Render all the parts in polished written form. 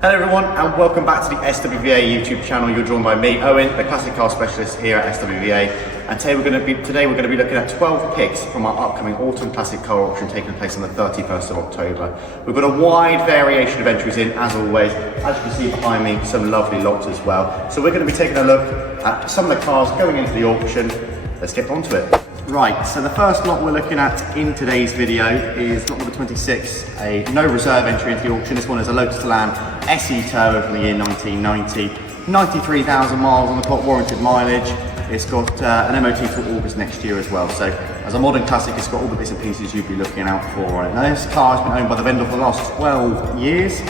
Hello everyone and welcome back to the SWVA YouTube channel. You're joined by me, Owen, the classic car specialist here at SWVA. And today we're going to be looking at 12 picks from our upcoming autumn classic car auction taking place on the 31st of October. We've got a wide variation of entries in, as always. As you can see behind me, some lovely lots as well. So we're going to be taking a look at some of the cars going into the auction. Let's get onto it. Right, so the first lot we're looking at in today's video is lot number 26, a no reserve entry into the auction. This one is a Lotus Elan SE Turbo from the year 1990, 93,000 miles on the clock, warranted mileage. It's got an MOT till August next year as well. So as a modern classic, it's got all the bits and pieces you'd be looking out for on it. Now this car has been owned by the vendor for the last 12 years.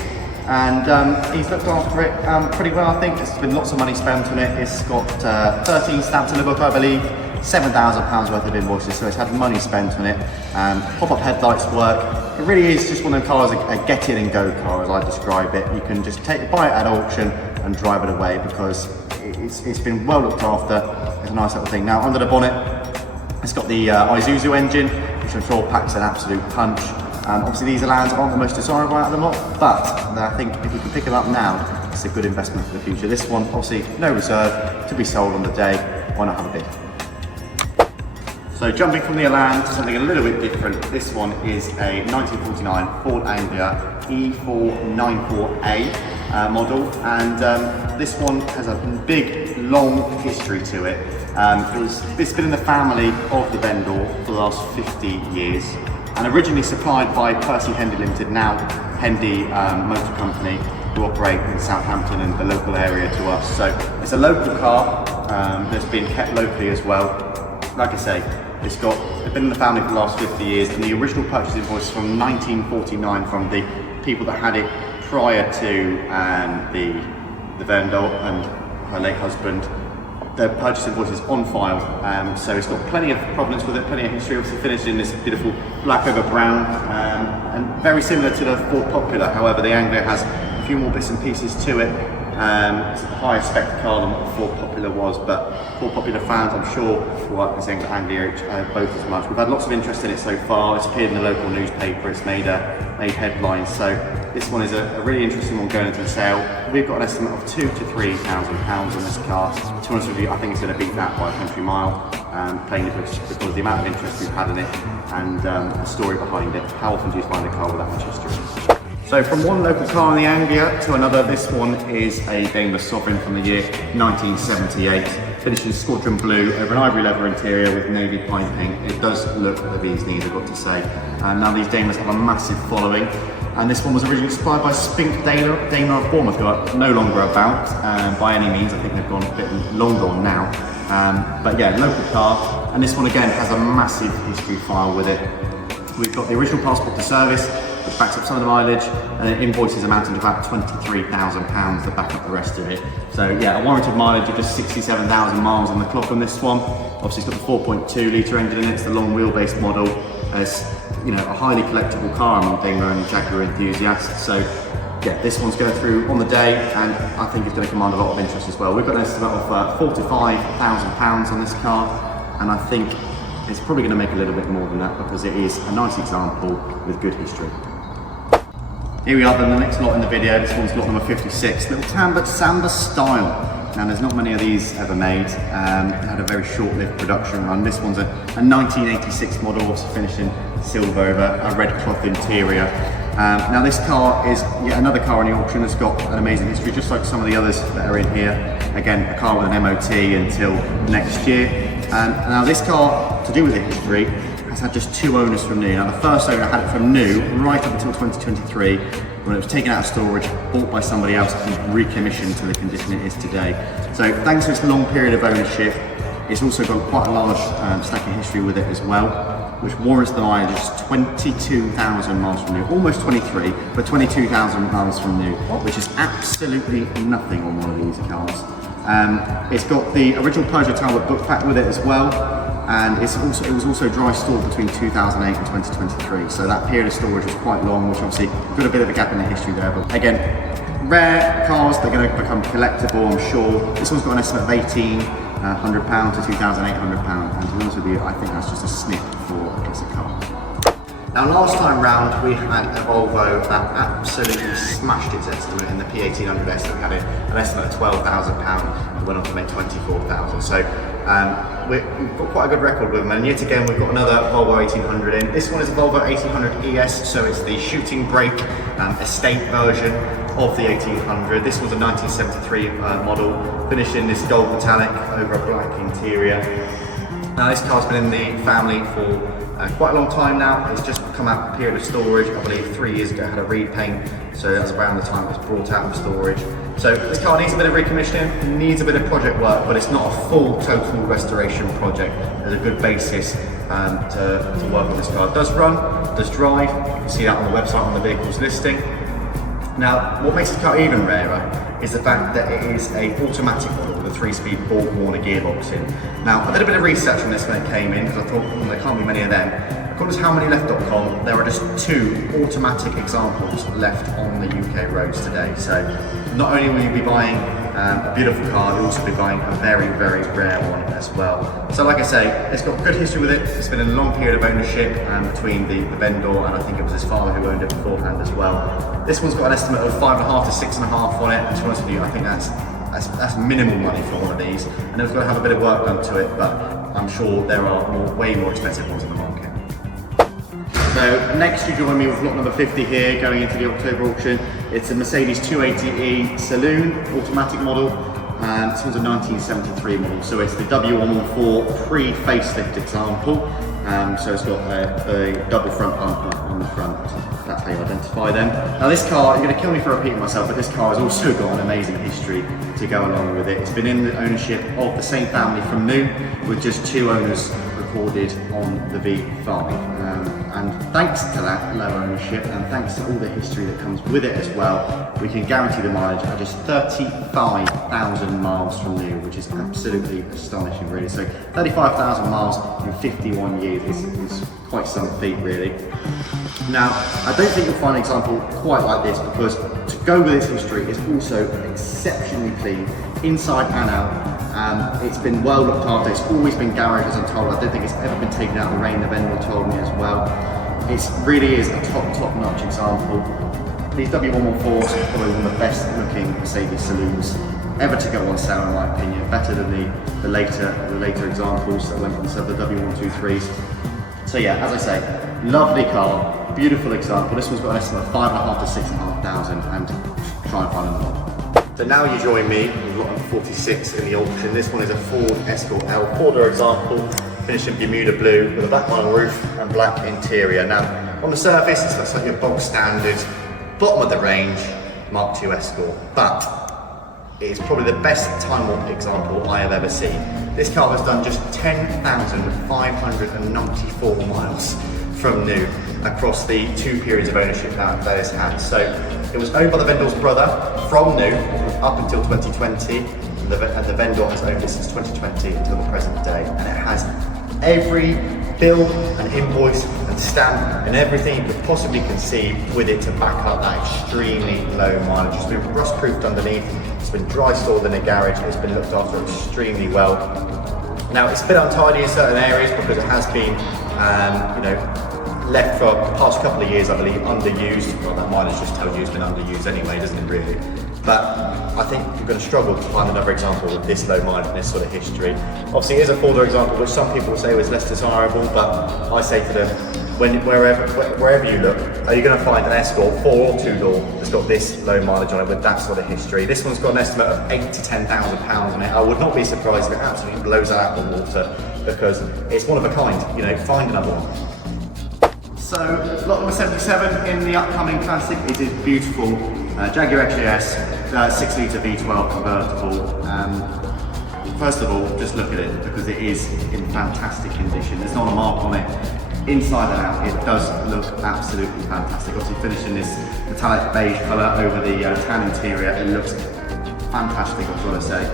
And he's looked after it pretty well, I think. There's been lots of money spent on it. It's got 13 stamps in the book, I believe. £7,000 worth of invoices, so it's had money spent on it. Pop-up headlights work. It really is just one of the cars, a get in and go car as I describe it. You can just buy it at auction and drive it away because it's been well looked after. It's a nice little thing. Now under the bonnet, it's got the Isuzu engine, which I'm sure packs an absolute punch. Obviously these Elans aren't the most desirable out of the lot, but I think if you can pick them up now, it's a good investment for the future. This one, obviously no reserve, to be sold on the day. Why not have a bid? So jumping from the Elan to something a little bit different, this one is a 1949 Ford Anglia E494A model, and this one has a big, long history to it. It's been in the family of the vendor for the last 50 years, and originally supplied by Percy Hendy Limited, now Hendy Motor Company, who operate in Southampton and the local area to us. So it's a local car that's been kept locally as well. Like I say, it's been in the family for the last 50 years, and the original purchase invoice is from 1949 from the people that had it prior to the vendor and her late husband. The purchase invoice is on file, so it's got plenty of provenance with it, plenty of history. Obviously finished in this beautiful black over brown, and very similar to the Ford Popular. However, the Anglia has a few more bits and pieces to it. It's a higher spec car than what the Ford Popular was, but Ford Popular fans, I'm sure, will like this Anglia both as much. We've had lots of interest in it so far. It's appeared in the local newspaper. It's made headlines. So this one is a really interesting one going into the sale. We've got an estimate of £2,000 to £3,000 on this car. To be honest with you, I think it's going to beat that by a country mile, plainly because of the amount of interest we've had in it and the story behind it. How often do you find a car with that much history? So from one local car in the Anglia to another, this one is a Daimler Sovereign from the year 1978. Finished in squadron blue over an ivory leather interior with navy piping. It does look the bee's knees, I've got to say. Now these Daimlers have a massive following, and this one was originally supplied by Spink Daimler of Bournemouth, who are no longer about by any means. I think they've gone a bit long gone now. But yeah, local car, and this one again has a massive history file with it. We've got the original passport to service, which backs up some of the mileage, and then invoices amounting to about £23,000 that back up the rest of it. So yeah, a warranted mileage of just 67,000 miles on the clock on this one. Obviously it's got the 4.2 litre engine in it. It's the long wheelbase model. It's, you know, a highly collectible car among Daimler and Jaguar enthusiasts. So yeah, this one's going through on the day, and I think it's going to command a lot of interest as well. We've got an estimate of £45,000 on this car, and I think it's probably going to make a little bit more than that because it is a nice example with good history. Here we are then, the next lot in the video. This one's lot number 56, little Talbot Samba style. Now there's not many of these ever made. It had a very short-lived production run. This one's a 1986 model, obviously finished in silver over a red cloth interior. Now this car is yet another car in the auction that's got an amazing history, just like some of the others that are in here. Again, a car with an MOT until next year. Now this car, to do with the history, has had just 2 owners from new. Now the first owner had it from new right up until 2023, when it was taken out of storage, bought by somebody else and recommissioned to the condition it is today. So thanks to its long period of ownership, it's also got quite a large stack of history with it as well, which warrants the mileage of 22,000 miles from new. Almost 23, but 22,000 miles from new, which is absolutely nothing on one of these cars. It's got the original Peugeot Talbot book pack with it as well, and it was also dry stored between 2008 and 2023, so that period of storage was quite long, which obviously got a bit of a gap in the history there. But again, rare cars, they're going to become collectible, I'm sure. This one's got an estimate of £1,800 to £2,800, and to be honest with you, I think that's just a snip for a classic car. Now last time round we had a Volvo that absolutely smashed its estimate in the P1800S. We had an estimate of £12,000 and went on to make 24,000. So we've got quite a good record with them, and yet again we've got another Volvo 1800 in. This one is a Volvo 1800 ES, so it's the shooting brake estate version of the 1800. This was a 1973 model, finished in this gold metallic over a black interior. Now this car's been in the family for quite a long time now. It's just come out of a period of storage. I believe 3 years ago it had a repaint, so that's around the time it was brought out of storage. So this car needs a bit of recommissioning, needs a bit of project work, but it's not a full total restoration project. There's a good basis to work on this car. It does run, does drive. You can see that on the website on the vehicle's listing. Now, what makes this car even rarer is the fact that it is an automatic model with a 3-speed Borg-Warner gearbox in. Now, I did a bit of research on this when it came in, because I thought, there can't be many of them. According to howmanyleft.com, there are just 2 automatic examples left on the UK roads today. So, not only will you be buying a beautiful car, you'll also be buying a very, very rare one as well. So like I say, it's got good history with it. It's been a long period of ownership between the vendor, and I think it was his father who owned it beforehand as well. This one's got an estimate of 5.5 to 6.5 on it. To be honest with you, I think that's minimal money for one of these, and it's got to have a bit of work done to it, but I'm sure there are way more expensive ones in the market. So next you join me with lot number 50 here, going into the October auction. It's a Mercedes 280e Saloon automatic model, and this one's a 1973 model, so it's the W114 pre-facelift example. So it's got a double front bumper on the front. That's how you identify them. Now this car, you're going to kill me for repeating myself, but this car has also got an amazing history to go along with it. It's been in the ownership of the same family from new, with just 2 owners recorded on the V5. And thanks to that low ownership, and thanks to all the history that comes with it as well, we can guarantee the mileage at just 35,000 miles from new, which is absolutely astonishing really. So 35,000 miles in 51 years is quite some feat really. Now, I don't think you'll find an example quite like this, because to go with its history, it's also exceptionally clean, inside and out. It's been well looked after. It's always been garaged, as I'm told. I don't think it's ever been taken out in the rain, the vendor told me as well. It really is a top-notch example. These W114s are probably one of the best looking Mercedes saloons ever to go on sale, in my opinion. Better than the later examples that went on sale, the W123s. So yeah, as I say, lovely car, beautiful example. This one's got an estimate of 5.5 to 6,500, and try and find another one. So now you join me with lot number 46 in the auction. This one is a Ford Escort L, 4-door example, finished in Bermuda blue with a black vinyl roof and black interior. Now, on the surface, it looks like your bog standard, bottom of the range, Mark II Escort, but it is probably the best time warp example I have ever seen. This car has done just 10,594 miles from new across the 2 periods of ownership that it's had. So it was owned by the vendor's brother from new up until 2020, and the vendor has owned it since 2020 until the present day, and it has every bill and invoice and stamp and everything you could possibly conceive with it to back up that extremely low mileage. It's been rust proofed underneath, it's been dry stored in a garage, it's been looked after extremely well. Now it's a bit untidy in certain areas because it has been left for the past couple of years, I believe, underused. Well, that mileage just tells you it's been underused anyway, doesn't it really? But I think you're going to struggle to find another example with this low mileage and this sort of history. Obviously it is a 4-door example, which some people say was less desirable, but I say to them, wherever you look, are you going to find an Escort 4 or 2-door that's got this low mileage on it with that sort of history? This one's got an estimate of £8,000 to £10,000 on it. I would not be surprised if it absolutely blows that out of the water, because it's one of a kind. Find another one. So, lot number 77 in the upcoming classic is this beautiful Jaguar XJS 6-litre V12 Convertible. First of all, just look at it, because it is in fantastic condition. There's not a mark on it. Inside and out, it does look absolutely fantastic. Obviously finished in this metallic beige colour over the tan interior. It looks fantastic, I've got to say.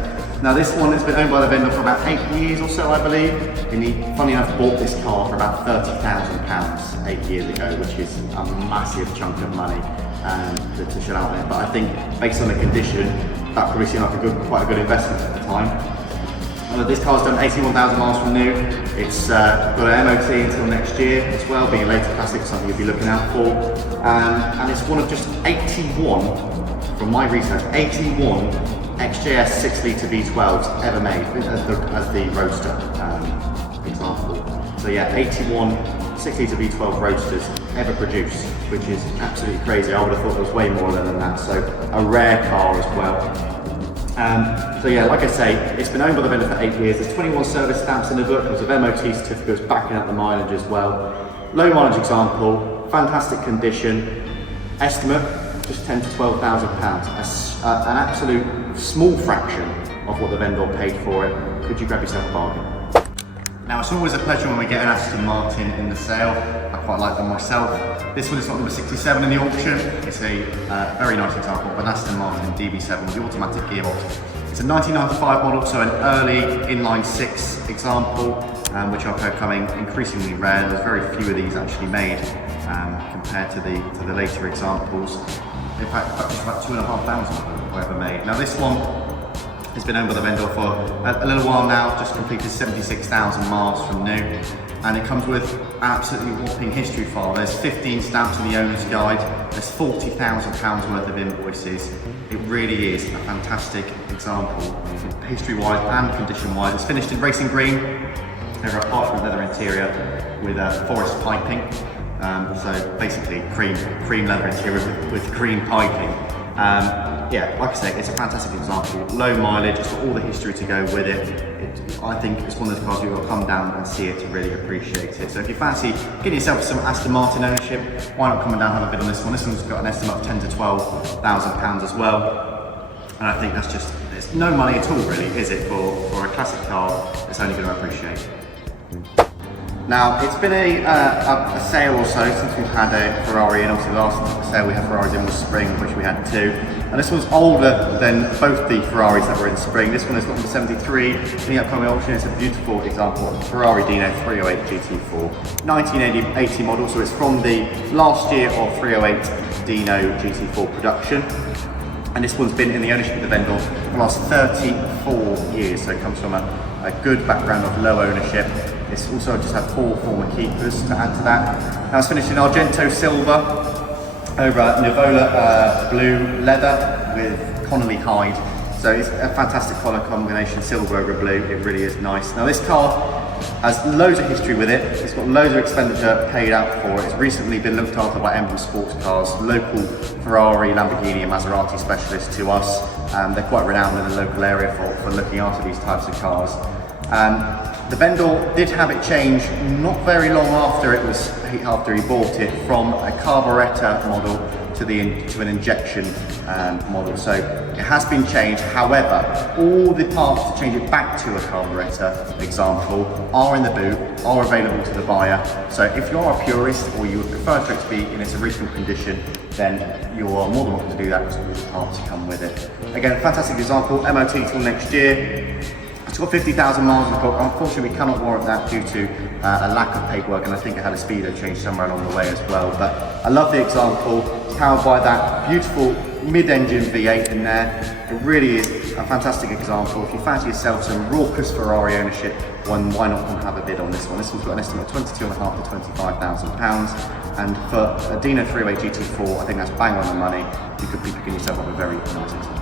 Now this one has been owned by the vendor for about 8 years or so, I believe, and he, funny enough, bought this car for about £30,000 8 years ago, which is a massive chunk of money to shell out there. But I think, based on the condition, that probably seemed like quite a good investment at the time. This car's done 81,000 miles from new. It's got an MOT until next year as well, being a later classic, something you'll be looking out for. And it's one of just 81, from my research, 81 XJS 6-litre V12s ever made as the Roadster example. So yeah, 81 6-litre V12 Roadsters ever produced, which is absolutely crazy. I would have thought there was way more than that, so a rare car as well. So yeah, like I say, it's been owned by the vendor for 8 years. There's 21 service stamps in the book, lots of MOT certificates backing up the mileage as well. Low mileage example, fantastic condition. Estimate, just 10 to 12,000 pounds. An absolute small fraction of what the vendor paid for it. Could you grab yourself a bargain? Now, it's always a pleasure when we get an Aston Martin in the sale. I quite like them myself. This one is not number 67 in the auction. It's a very nice example of an Aston Martin DB7 with the automatic gearbox. It's a 1995 model, so an early inline 6 example, which are becoming increasingly rare. There's very few of these actually made compared to the later examples. In fact, there's about 2,500 of them were ever made. Now, this one has been owned by the vendor for a little while now, just completed 76,000 miles from new, and it comes with an absolutely whopping history file. There's 15 stamps in the owner's guide, there's £40,000 worth of invoices. It really is a fantastic example, history-wise and condition-wise. It's finished in racing green, over a parchment leather interior with forest piping. So basically cream leather interior with green piping. Yeah, like I say, it's a fantastic example. Low mileage, it's got all the history to go with it. I think it's one of those cars you've got to come down and see it to really appreciate it. So if you fancy getting yourself some Aston Martin ownership, why not come and down and have a bid on this one? This one's got an estimate of 10 to 12,000 pounds as well. And I think that's just, it's no money at all really, is it, for a classic car that's only going to appreciate. Now, it's been a sale or so since we've had a Ferrari, and obviously the last sale we had Ferraris in was spring, which we had 2. And this one's older than both the Ferraris that were in spring. This one is number 73 in the upcoming auction. It's a beautiful example of Ferrari Dino 308 GT4. 1980 model, so it's from the last year of 308 Dino GT4 production. And this one's been in the ownership of the vendor for the last 34 years, so it comes from a good background of low ownership. It's also just had 4 former keepers to add to that. Now it's finished in Argento silver over Nivola blue leather with Connolly hide. So it's a fantastic colour combination, silver over blue. It really is nice. Now this car has loads of history with it. It's got loads of expenditure paid out for it. It's recently been looked after by Emblem Sports Cars, local Ferrari, Lamborghini and Maserati specialists to us. They're quite renowned in the local area for looking after these types of cars. The vendor did have it changed not very long after he bought it, from a carburettor model to an injection model. So it has been changed. However, all the parts to change it back to a carburettor example are in the boot, are available to the buyer. So if you're a purist or you would prefer for it to be in its original condition, then you're more than welcome to do that because all the parts come with it. Again, fantastic example, MOT till next year. It's got 50,000 miles in the book. Unfortunately, we cannot warrant that due to a lack of paperwork, and I think it had a speedo change somewhere along the way as well. But I love the example. It's powered by that beautiful mid-engine V8 in there. It really is a fantastic example. If you fancy yourself some raucous Ferrari ownership, why not come have a bid on this one? This one's got an estimate of 22,500 to 25,000 pounds. And for a Dino 308 GT4, I think that's bang on the money. You could be picking yourself up a very nice example.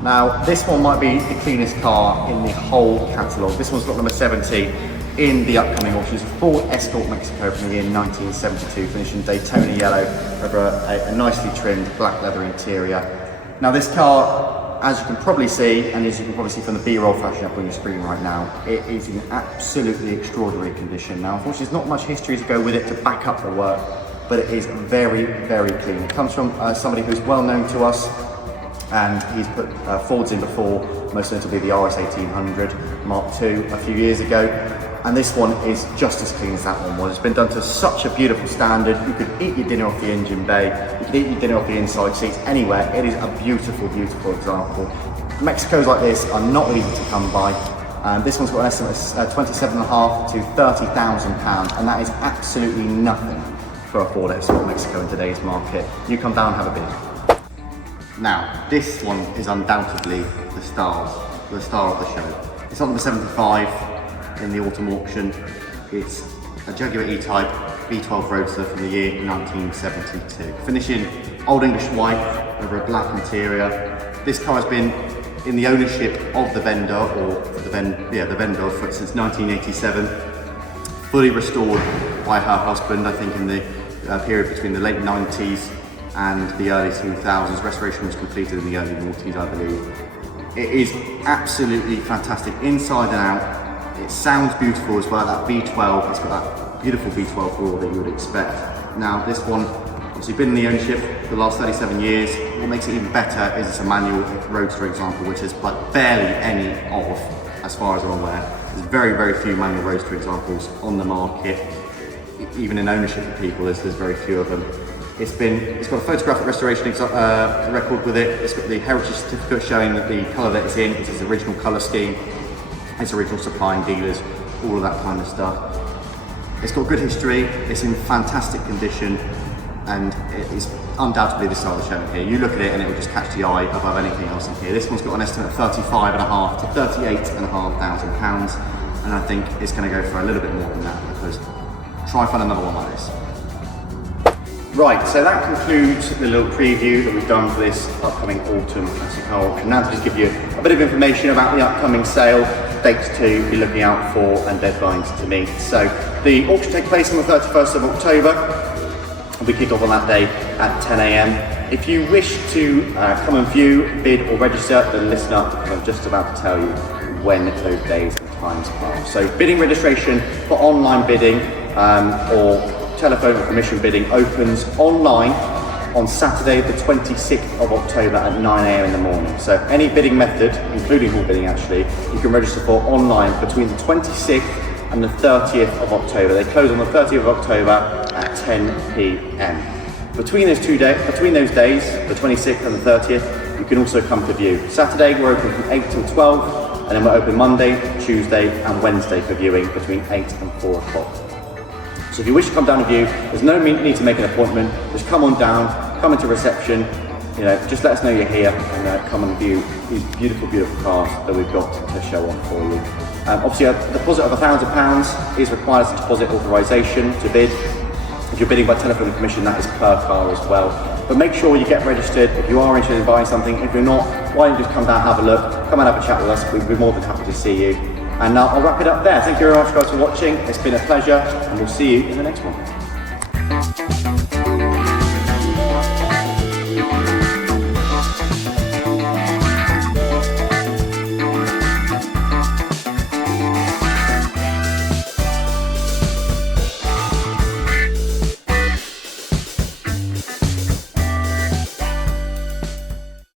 Now, this one might be the cleanest car in the whole catalogue. This one's got number 70 in the upcoming auction. It's a Ford Escort Mexico from the year 1972, finished in Daytona yellow over a nicely trimmed black leather interior. Now, this car, as you can probably see, and as you can probably see from the B-roll flashing up on your screen right now, it is in absolutely extraordinary condition. Now, unfortunately, there's not much history to go with it to back up the work, but it is very, very clean. It comes from somebody who's well known to us, and he's put Fords in before, most notably the RS 1800 Mark II a few years ago, and this one is just as clean as that one was. It's been done to such a beautiful standard. You could eat your dinner off the engine bay, you could eat your dinner off the inside seats, anywhere. It is a beautiful, beautiful example. Mexicos like this are not easy to come by. This one's got an estimate of 27,500 to 30,000 pounds, and that is absolutely nothing for a Ford Escort Mexico in today's market. You come down and have a bid. Now, this one is undoubtedly the star of the show. It's on the 75 in the autumn auction. It's a Jaguar E-Type V12 Roadster from the year 1972. Finishing Old English white over a black interior. This car has been in the ownership of the vendor, or the vendor since 1987. Fully restored by her husband, I think in the period between the late 90s and the early 2000s. Restoration was completed in the early noughties, I believe. It is absolutely fantastic inside and out. It sounds beautiful as well. That V12, it's got that beautiful V12 roar that you would expect. Now this one, obviously been in the ownership for the last 37 years. What makes it even better is it's a manual Roadster example, which is like barely any of, as far as I'm aware. There's very, very few manual Roadster examples on the market. Even in ownership of people, there's very few of them. It's got a photographic restoration record with it. It's got the heritage certificate showing that the colour that it's in is its original colour scheme, its original supplying dealers, all of that kind of stuff. It's got good history, it's in fantastic condition, and it is undoubtedly the style of the show here. You look at it and it will just catch the eye above anything else in here. This one's got an estimate of £35,500 to £38,500, and I think it's going to go for a little bit more than that, because try and find another one like this. Right, so that concludes the little preview that we've done for this upcoming autumn classic car auction. Now to just give you a bit of information about the upcoming sale, dates to be looking out for and deadlines to meet. So the auction takes place on the 31st of October. We kick off on that day at 10 AM. If you wish to come and view, bid or register, then listen up, I'm just about to tell you when those days and times are. So bidding registration for online bidding or telephone or commission bidding opens online on Saturday the 26th of October at 9 AM in the morning. So any bidding method, including hall bidding actually, you can register for online between the 26th and the 30th of October. They close on the 30th of October at 10 PM. Between those days, the 26th and the 30th, you can also come to view. Saturday we're open from 8 till 12, and then we're open Monday, Tuesday and Wednesday for viewing between 8 and 4 o'clock. So if you wish to come down and view, there's no need to make an appointment. Just come on down, come into reception, just let us know you're here, and come and view these beautiful, beautiful cars that we've got to show off for you. Obviously a deposit of £1,000 is required as a deposit authorisation to bid. If you're bidding by telephone commission, that is per car as well. But make sure you get registered if you are interested in buying something. If you're not, why don't you just come down, have a look, come and have a chat with us. We'd be more than happy to see you. And I'll wrap it up there. Thank you very much guys for watching. It's been a pleasure, and we'll see you in the next one.